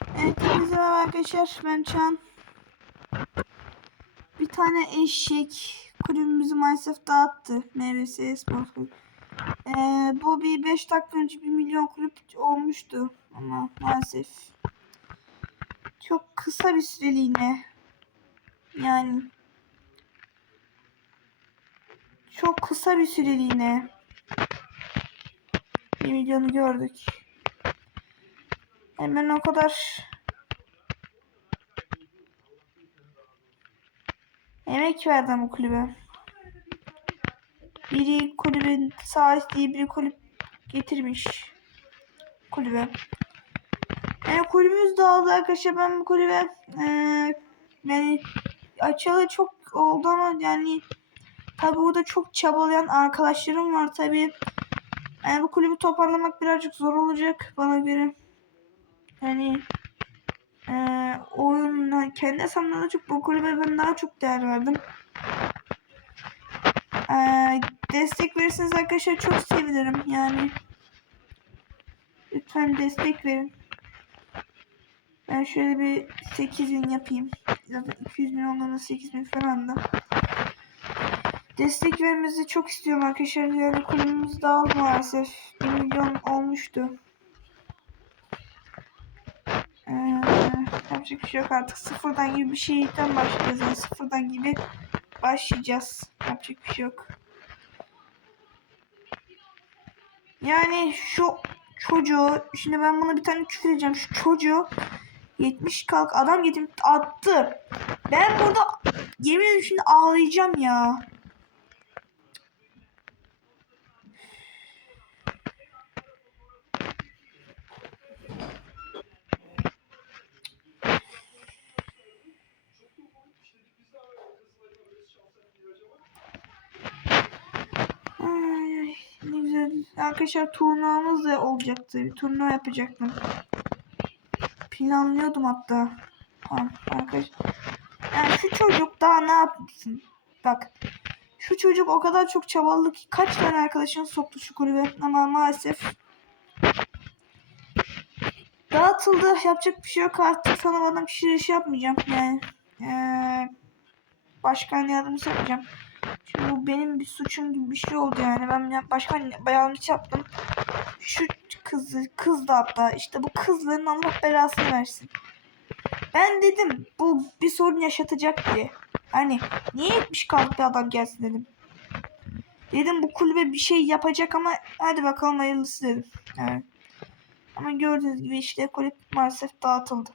Evet, hepinize merhaba arkadaşlar. Ben Çağan. Bir tane eşek kulübümüzü maalesef dağıttı. MVS Spor. Ee, bu bir 5 dakika önce 1 milyon kulüp olmuştu. Ama maalesef çok kısa bir süreliğine yani çok kısa bir süreliğine 1 milyonu gördük. Hemen o kadar emek verdim bu kulübe. Biri kulübün sahipliği biri kulüp getirmiş kulübe. Yani kulübümüz dağıldı arkadaşlar ben bu kulübe eee yani açalı çok oldu ama yani tabi burada çok çabalayan arkadaşlarım var tabi. Yani bu kulübü toparlamak birazcık zor olacak bana göre. Yani eee oyun hani kendi hesabımda çok bu kulübe ben daha çok değer verdim. Eee, destek verirseniz arkadaşlar çok sevinirim yani. Lütfen destek verin. Ben şöyle bir 8000 yapayım. Zaten 200 bin onların 8000 falan da. Destek vermenizi çok istiyorum arkadaşlar. Yani kulübümüz dağıldı maalesef. 1 milyon olmuştu. Ee, yapacak bir şey yok artık. Sıfırdan gibi bir şeyden başlayacağız. Yani sıfırdan gibi başlayacağız. Yapacak bir şey yok. Yani şu çocuğu şimdi ben buna bir tane küfür. Şu çocuğu 70 kalk adam getirip attı. Ben burada yemin ederim şimdi ağlayacağım ya. Arkadaşlar turnuvamız da olacaktı. Bir turnuva yapacaktım. Planlıyordum hatta. Arkadaşlar. Yani şu çocuk daha ne yapsın? Bak. Şu çocuk o kadar çok çabaladı ki kaç tane arkadaşını soktu şu kulübe. Ama maalesef dağıtıldı. Yapacak bir şey yok artık. Sana bana bir şey yapmayacağım. Yani ee, başkan yardımcısı yapacağım. Bu benim bir suçum gibi bir şey oldu yani. Ben başkan yanlış yaptım. Şu kızı, kız da hatta işte bu kızların Allah belasını versin. Ben dedim bu bir sorun yaşatacak diye. Hani niye 70 kalp bir adam gelsin dedim. Dedim bu kulübe bir şey yapacak ama hadi bakalım hayırlısı dedim. Yani. Ama gördüğünüz gibi işte kulüp maalesef dağıtıldı.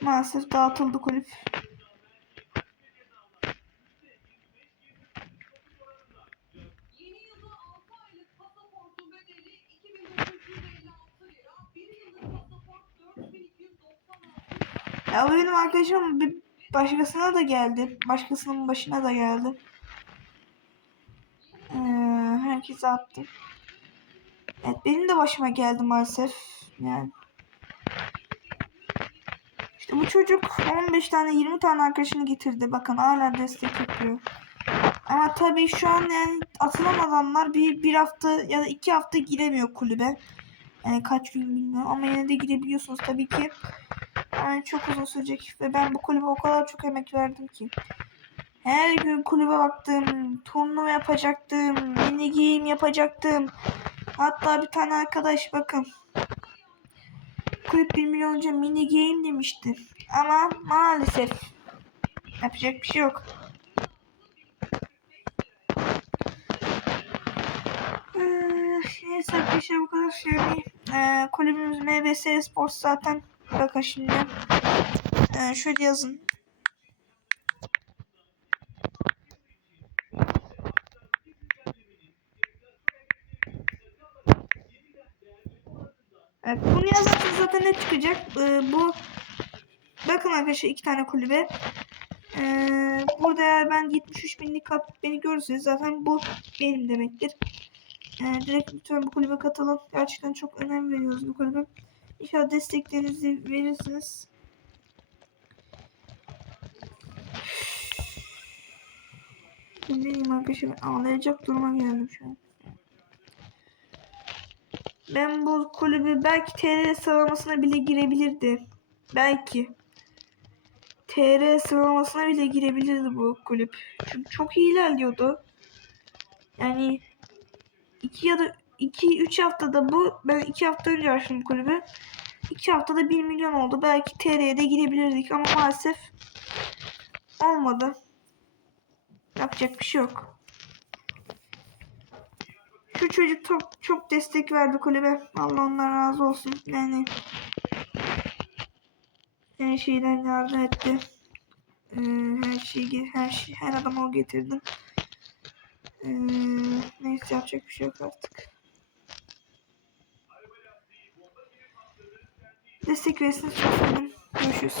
Maalesef dağıtıldı kulüp. Ya bu benim arkadaşım bir başkasına da geldi. Başkasının başına da geldi. Ee, herkese attı. Evet benim de başıma geldi maalesef. Yani. İşte bu çocuk 15 tane 20 tane arkadaşını getirdi. Bakın hala destek yapıyor. Ama tabii şu an yani atılan adamlar bir, bir hafta ya da iki hafta giremiyor kulübe. Yani kaç gün bilmiyorum ama yine de girebiliyorsunuz tabii ki. Yani çok uzun sürecek ve ben bu kulübe o kadar çok emek verdim ki. Her gün kulübe baktım, turnuva yapacaktım, mini game yapacaktım. Hatta bir tane arkadaş bakın. Kulüp 1 milyon önce mini game demişti. Ama maalesef yapacak bir şey yok. Ee, Neyse arkadaşlar bu kadar söyleyeyim. Ee, kulübümüz MBS Sports zaten. Bakın şimdi. Ee, şöyle yazın. Evet, bunu yazarsanız zaten ne çıkacak? Ee, bu bakın arkadaşlar iki tane kulübe. Ee, burada eğer ben 73 binlik kat beni görürseniz zaten bu benim demektir. Ee, direkt lütfen bu kulübe katılın. Gerçekten çok önem veriyoruz bu kulübe. İnşallah desteklerinizi verirsiniz. Ne arkadaşlar ağlayacak duruma geldim şu an. ben bu kulübü belki TR sıralamasına bile girebilirdi. Belki. TR sıralamasına bile girebilirdi bu kulüp. Çünkü çok iyi ilerliyordu. Yani 2 ya da 2-3 haftada bu ben 2 hafta önce açtım kulübü. 2 haftada 1 milyon oldu. Belki TR'ye de girebilirdik ama maalesef olmadı. Yapacak bir şey yok. Şu çocuk çok çok destek verdi kulübe. Allah ondan razı olsun. Yani her şeyden yardım etti. Ee, her şeyi her şey her adamı o getirdim. Ee, neyse yapacak bir şey yok artık. Destek sevinirim. Görüşürüz.